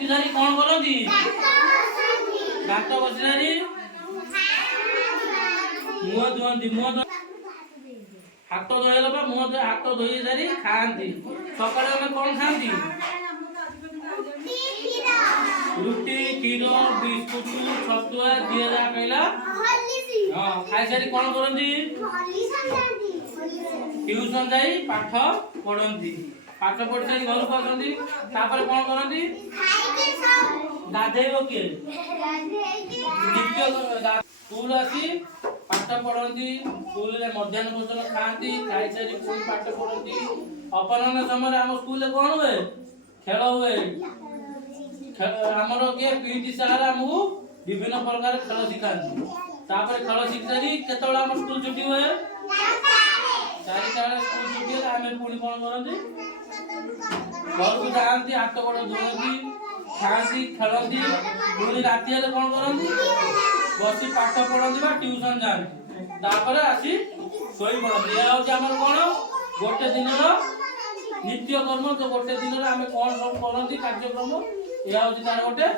उठी सारी कौन करती दांत बसी सारी मुह धुअंती हाथ धोइला मुह हाथ धोई सारी खाती सकाଳେ ଆମେ कौन खाती रुटी क्षीर बिस्कुट छतुआ दिए जा कहला हां खाई सारी कौन करती ट्यूशन जाई पाठ पढ़ती पाठ पढ़ी सारी घर को आसती तापर कौन करती गाधेइब किए स्कूल आसी पाठ पढ़ती स्कूल रे मध्याह्न भोजन खाती खाई सारी पुणी पाठ पढ़ती अपराह्न समय आम स्कूल कौन हुए खेल हुए आमर किए पीटी सार आमको विभिन्न प्रकार खेल शिखाती तापर खेल शिखी सारी केतବେଳେ आम स्कूल छुट्टी हुए 4टा स्कूल छुट्टी है आम पुणी कौन करती घर को जाती हाथ गोड़ धोती खाती खेलती पुणी राति हेल्ले कौन करती बसी पाठ पढ़ती ट्यूशन जाती तापर आसी शोई पड़ती यह हूँ आम कौन गोटे दिन नित्यकर्म जो गोटे दिन आम कौन सब करती कार्यक्रम यह हूँ तार गोटे